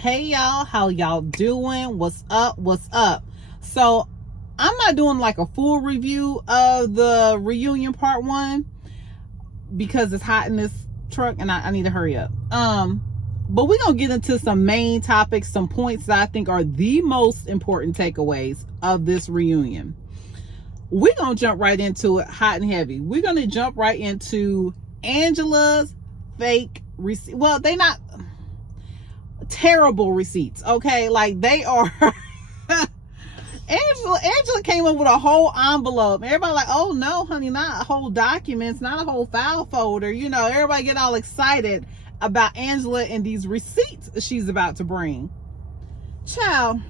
Hey y'all, how y'all doing? What's up? So I'm not doing like a full review of the reunion part 1 because it's hot in this truck and I need to hurry up. But we're gonna get into some main topics, some points that I think are the most important takeaways of this reunion. We're gonna jump right into it, hot and heavy. We're gonna jump right into Angela's fake receipt. Well, they not terrible receipts, okay? Like, they are Angela came up with a whole envelope. Everybody like, oh no, honey, not whole documents, not a whole file folder. You know, everybody get all excited about Angela and these receipts she's about to bring. Child,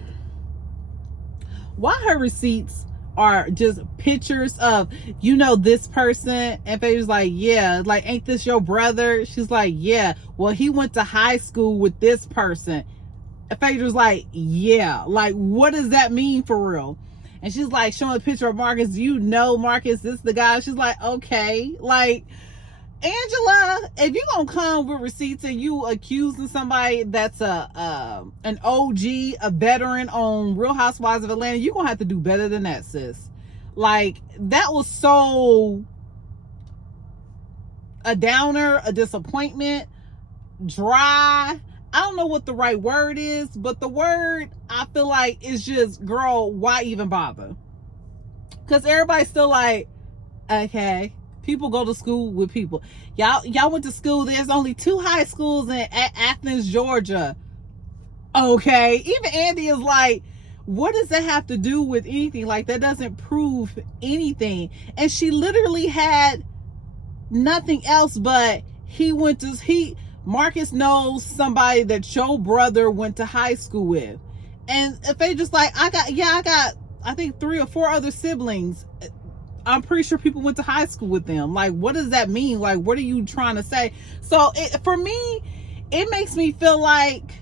why her receipts are just pictures of, you know, this person, and Phaedra's like, yeah, like, ain't this your brother? She's like, yeah, well, he went to high school with this person. And Phaedra's like, yeah, like, what does that mean for real? And she's like showing a picture of Marcus. You know, Marcus, this is the guy. She's like, okay, like, Angela, if you gonna come with receipts and you accusing somebody that's an OG, a veteran on Real Housewives of Atlanta, you gonna have to do better than that, sis. Like, that was so a downer, a disappointment, dry. I don't know what the right word is, but the word I feel like is just, girl, why even bother? Because everybody's still like, okay, people go to school with people. Y'all went to school. There's only 2 high schools in Athens, Georgia. Okay. Even Andy is like, what does that have to do with anything? Like, that doesn't prove anything. And she literally had nothing else but Marcus knows somebody that your brother went to high school with. And if they just like, I got, I think 3 or 4 other siblings. I'm pretty sure people went to high school with them. Like, what does that mean? Like, what are you trying to say? So for me, it makes me feel like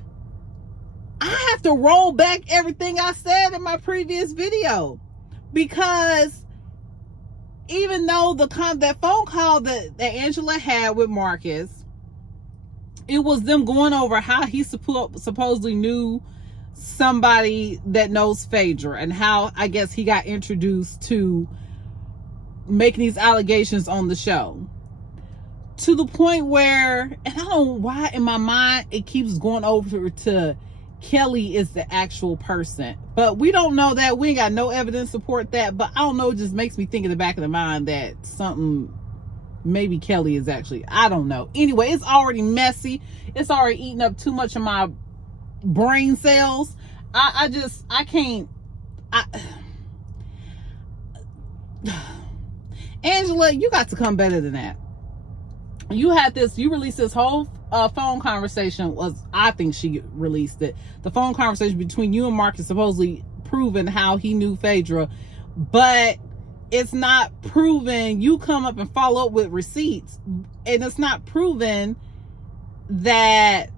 I have to roll back everything I said in my previous video, because even though that phone call that Angela had with Marcus, it was them going over how he supposedly knew somebody that knows Phaedra, and how, I guess, he got introduced to making these allegations on the show, to the point where, and I don't know why in my mind it keeps going over to Kelly is the actual person, but we don't know that. We ain't got no evidence to support that, but I don't know, it just makes me think in the back of the mind that something, maybe Kelly is actually, I don't know. Anyway, it's already messy. It's already eating up too much of my brain cells. I can't. Angela, you got to come better than that. You released this whole phone conversation. I think she released it. The phone conversation between you and Marcus, supposedly proving how he knew Phaedra, but it's not proven. You come up and follow up with receipts, and it's not proven that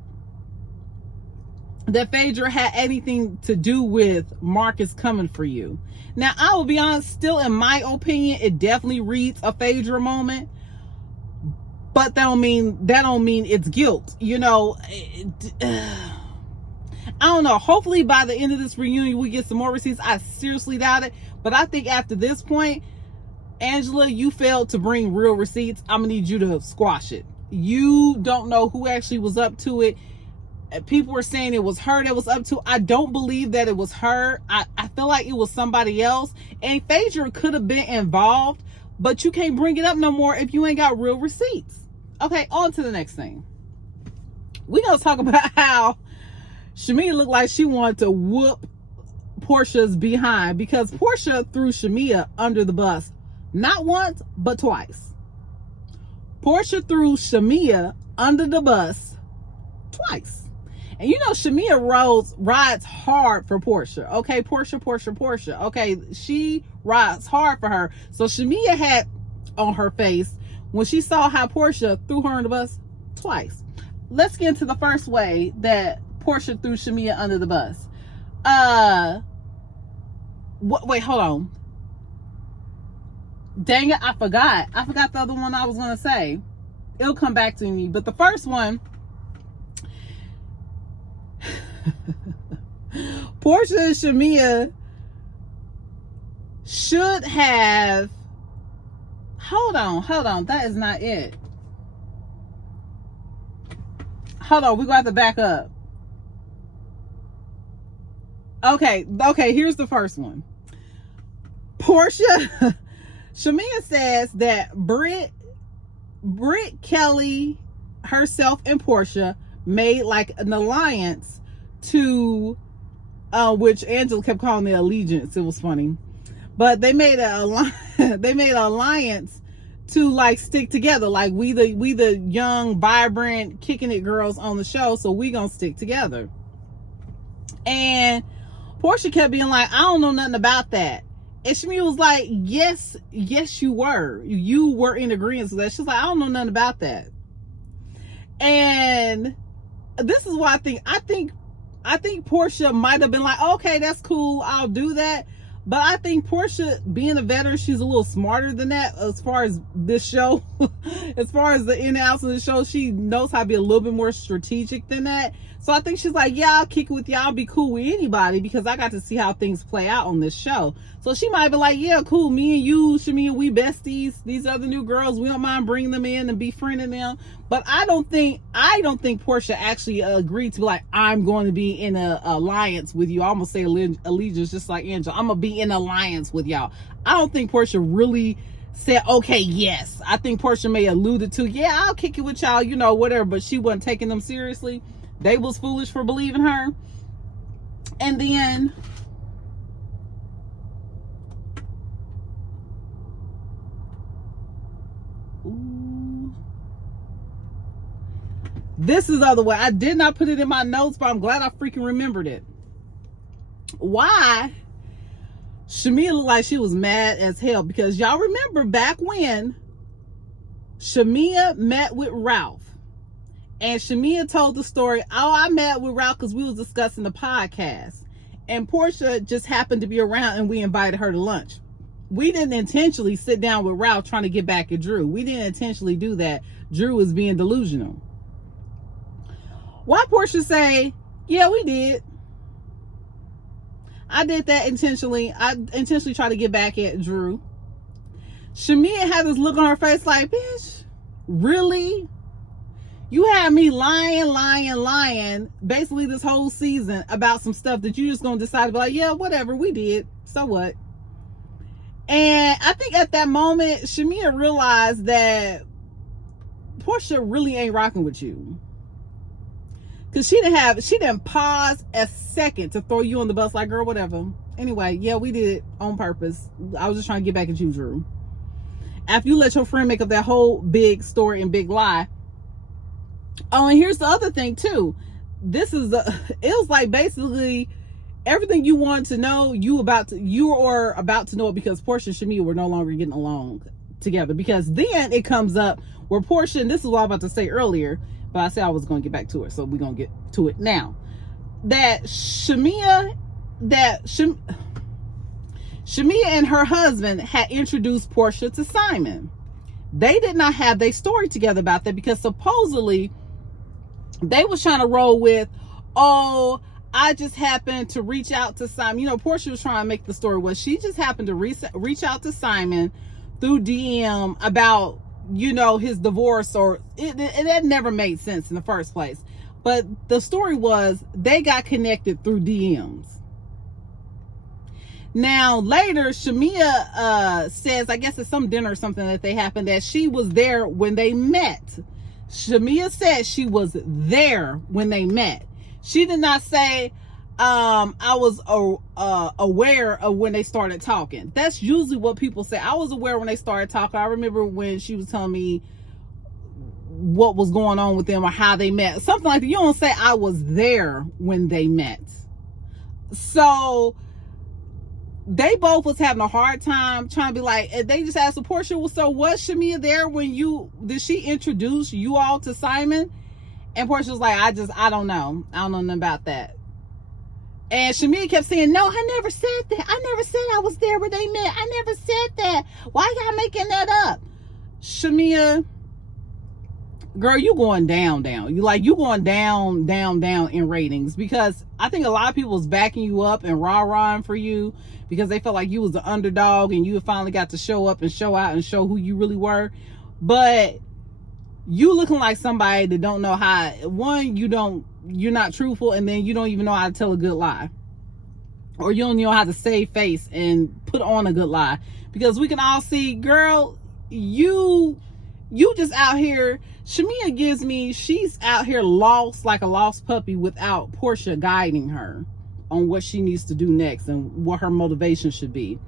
Phaedra had anything to do with Marcus coming for you. Now, I will be honest, still in my opinion, it definitely reads a Phaedra moment, but that don't mean it's guilt. You know, I don't know. Hopefully by the end of this reunion, we get some more receipts. I seriously doubt it, but I think after this point, Angela, you failed to bring real receipts. I'm gonna need you to squash it. You don't know who actually was up to it. People were saying it was her that was up to. I don't believe that it was her. I feel like it was somebody else. And Phaedra could have been involved, but you can't bring it up no more if you ain't got real receipts. Okay, on to the next thing. We're going to talk about how Shamea looked like she wanted to whoop Porsha's behind, because Porsha threw Shamea under the bus not once, but twice. Porsha threw Shamea under the bus twice. And you know, Shamea rides hard for Porsha. Okay, Porsha. Okay, she rides hard for her. So Shamea had on her face when she saw how Porsha threw her on the bus twice. Let's get into the first way that Porsha threw Shamea under the bus. Wait, hold on. Dang it, I forgot the other one I was gonna say. It'll come back to me. But the first one, Porsha and Shamea should have, hold on, that is not it. Hold on, we're going to have to back up. Okay, here's the first one. Porsha, Shamea says that Britt Kelly herself and Porsha made like an alliance to, which Angela kept calling the allegiance. It was funny, but they made an alliance to like stick together. Like we the young, vibrant, kicking it girls on the show, so we gonna stick together. And Porsha kept being like, I don't know nothing about that. And Shamea was like, yes, you were. You were in agreement with that. She's like, I don't know nothing about that. And this is what I think Porsha might have been like, okay, that's cool, I'll do that. But I think Porsha, being a veteran, she's a little smarter than that as far as this show. As far as the in and outs of the show, she knows how to be a little bit more strategic than that. So I think she's like, yeah, I'll kick it with y'all. I'll be cool with anybody because I got to see how things play out on this show. So she might be like, yeah, cool. Me and you, Shamea, we besties. These other new girls, we don't mind bringing them in and befriending them. But I don't think Porsha actually agreed to be like, I'm going to be in an alliance with you. I almost say allegiance, just like Angela. I'm going to be in alliance with y'all. I don't think Porsha really said, okay, yes. I think Porsha may have alluded to, yeah, I'll kick it with y'all, you know, whatever. But she wasn't taking them seriously. They was foolish for believing her. And then this is the other way. I did not put it in my notes, but I'm glad I freaking remembered it. Why Shamea looked like she was mad as hell, because y'all remember back when Shamea met with Ralph. And Shamea told the story, oh, I met with Ralph because we was discussing the podcast. And Porsha just happened to be around and we invited her to lunch. We didn't intentionally sit down with Ralph trying to get back at Drew. We didn't intentionally do that. Drew was being delusional. Why Porsha say, yeah, we did. I did that intentionally. I intentionally tried to get back at Drew. Shamea had this look on her face like, bitch, really? You had me lying basically this whole season about some stuff that you just gonna decide to be like, yeah, whatever, we did. So what? And I think at that moment, Shamea realized that Porsha really ain't rocking with you. Cause she didn't pause a second to throw you on the bus like, girl, whatever. Anyway, yeah, we did it on purpose. I was just trying to get back at you, Drew. After you let your friend make up that whole big story and big lie. Oh, and here's the other thing too. It was like basically everything you wanted to know, you are about to know it, because Porsha and Shamea were no longer getting along together. Because then it comes up where Porsha, and this is what I was about to say earlier, but I said I was going to get back to it, so we're going to get to it now. That Shamea and her husband had introduced Porsha to Simon. They did not have their story together about that, because supposedly they was trying to roll with, oh, I just happened to reach out to Simon. You know, Porsha was trying to make the story was she just happened to reach out to Simon through DM about, you know, his divorce, or it never made sense in the first place. But the story was they got connected through DMs. Now later, Shamea says, I guess it's some dinner or something that they happened, that she was there when they met. Shamea said she was there when they met. She did not say, I was aware of when they started talking. That's usually what people say. I was aware when they started talking. I remember when she was telling me what was going on with them or how they met. Something like that. You don't say I was there when they met. So they both was having a hard time trying to be like, and they just asked the Porsha, well, so was Shamea there when did she introduce you all to Simon? And Porsha was like, I don't know. I don't know nothing about that. And Shamea kept saying, no, I never said that. I never said I was there when they met. I never said that. Why y'all making that up? Shamea girl, you going down. You going down in ratings, because I think a lot of people was backing you up and rah-rahing for you because they felt like you was the underdog and you finally got to show up and show out and show who you really were. But you looking like somebody that don't know how, one, you're not truthful, and then you don't even know how to tell a good lie, or you don't know how to save face and put on a good lie, because we can all see, girl, you just out here. Shamea gives me, she's out here lost like a lost puppy without Porsha guiding her on what she needs to do next and what her motivation should be.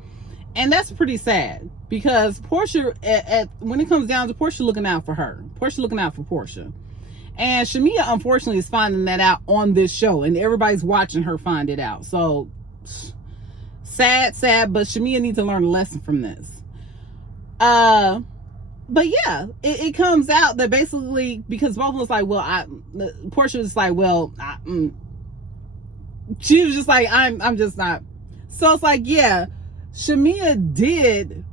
And that's pretty sad, because Porsha, when it comes down to Porsha looking out for her, Porsha looking out for Porsha. And Shamea, unfortunately, is finding that out on this show, and everybody's watching her find it out. So, sad, but Shamea needs to learn a lesson from this. But yeah, it comes out that basically, because both of us like, well, Porsha was like, well, she was just like, I'm just not. So it's like, yeah, Shamea did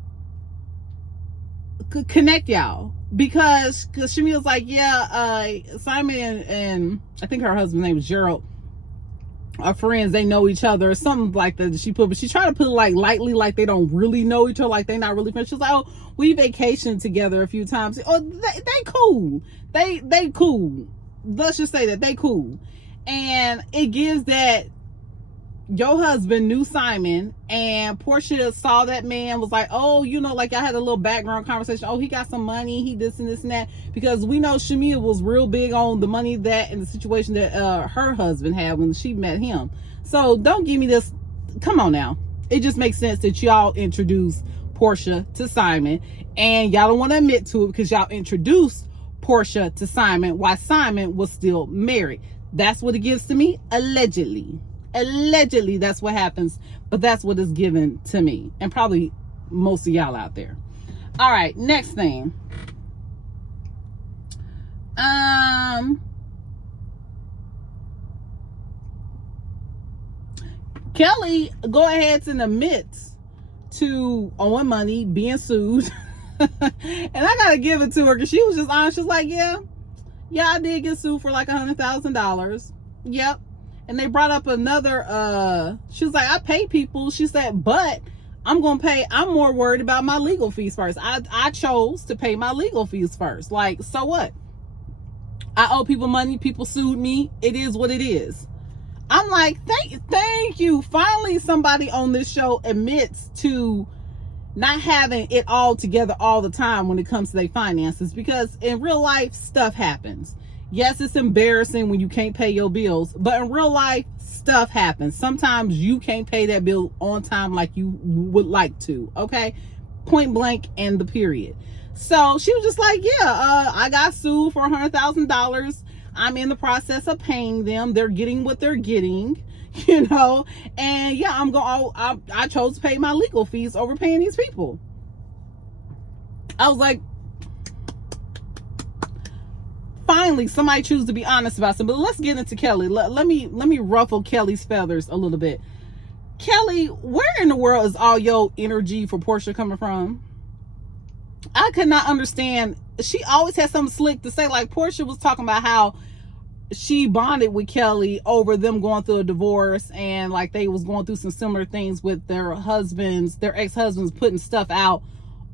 connect y'all, because Shamea was like, yeah, Simon and I think her husband's name was Gerald are friends, they know each other, or something like that she put, but she tried to put it like lightly, like they don't really know each other, like they not really friends. She was like, oh, we vacationed together a few times. Oh, they cool. They cool. Let's just say that they cool. And it gives that your husband knew Simon, and Porsha saw that man, was like, oh, like I had a little background conversation. Oh, he got some money, he this and this and that, because we know Shamea was real big on the money that and the situation that her husband had when she met him. So don't give me this. Come on now. It just makes sense that y'all introduced Porsha to Simon, and y'all don't want to admit to it because y'all introduced Porsha to Simon while Simon was still married. That's what it gives to me. Allegedly, that's what happens, but that's what is given to me, and probably most of y'all out there. All right, next thing. Kelly go ahead and admits to owing money, being sued. And I gotta give it to her, because she was just honest. She was like, yeah, I did get sued for like $100,000. Yep. And they brought up another, she was like, I pay people. She said, but I'm more worried about my legal fees first. I chose to pay my legal fees first. Like, so what? I owe people money. People sued me. It is what it is. I'm like, thank you. Finally, somebody on this show admits to not having it all together all the time when it comes to their finances, because in real life, stuff happens. Yes, it's embarrassing when you can't pay your bills, but in real life, stuff happens. Sometimes you can't pay that bill on time like you would like to, okay? Point blank, and the period. So she was just like, yeah, I got sued for $100,000. I'm in the process of paying them. They're getting what they're getting, and yeah, I chose to pay my legal fees over paying these people. I was like, finally, somebody choose to be honest about something. But let's get into Kelly. Let me ruffle Kelly's feathers a little bit. Kelly, where in the world is all your energy for Porsha coming from? I could not understand. She always had something slick to say. Like, Porsha was talking about how she bonded with Kelly over them going through a divorce, and like they was going through some similar things with their ex-husbands putting stuff out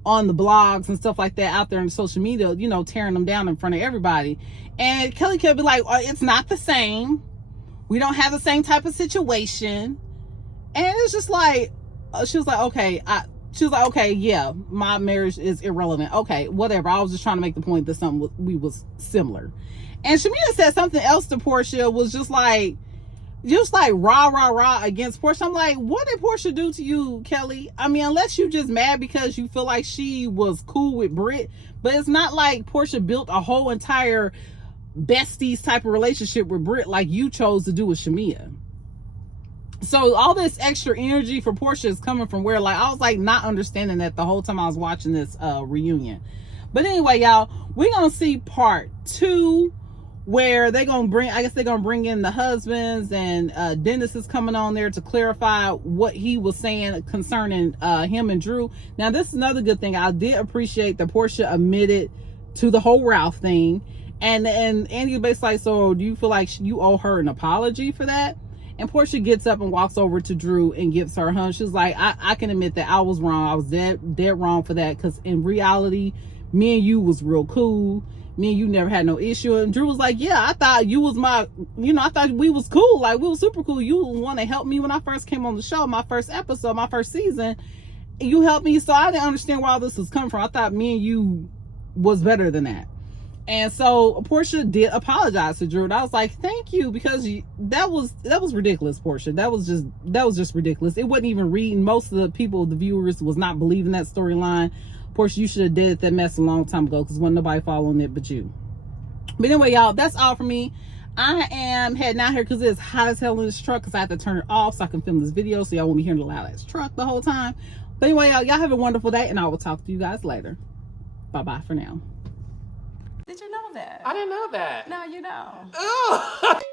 on the blogs and stuff like that out there in social media, tearing them down in front of everybody. And Kelly could be like, it's not the same. We don't have the same type of situation. And it's just like, she was like, okay, yeah, my marriage is irrelevant. Okay, whatever. I was just trying to make the point that we was similar. And Shamea said something else to Porsha, was just like rah against Porsha. I'm like, what did Porsha do to you, Kelly? I mean, unless you just mad because you feel like she was cool with Britt, but it's not like Porsha built a whole entire besties type of relationship with Britt like you chose to do with Shamea. So all this extra energy for Porsha is coming from where? Like, I was like not understanding that the whole time I was watching this reunion. But anyway, y'all, we're gonna see part 2, where they're gonna bring in the husbands, and Dennis is coming on there to clarify what he was saying concerning him and Drew. Now, this is another good thing. I did appreciate that Porsha admitted to the whole Ralph thing, And Andy basically like, so do you feel like you owe her an apology for that? And Porsha gets up and walks over to Drew and gives her a hug. She's like, I can admit that I was wrong. I was dead wrong for that. Because in reality, me and you was real cool. Me and you never had no issue. And Drew was like, yeah, I thought you was my, I thought we was cool. Like, we was super cool. You was one to help me when I first came on the show, my first episode, my first season. You helped me. So I didn't understand where all this was coming from. I thought me and you was better than that. And so Porsha did apologize to Drew, and I was like, thank you, because that was ridiculous, Porsha. That was just ridiculous. It wasn't even reading. Most of the people, the viewers, was not believing that storyline. Porsha, you should have did that mess a long time ago, because wasn't nobody following it but you. But anyway, y'all, that's all for me. I am heading out here because it's hot as hell in this truck, because I have to turn it off so I can film this video, so y'all won't be hearing the loud ass truck the whole time. But anyway, y'all have a wonderful day, and I will talk to you guys later. Bye-bye for now. Did you know that? I didn't know that. Now you know. Ugh.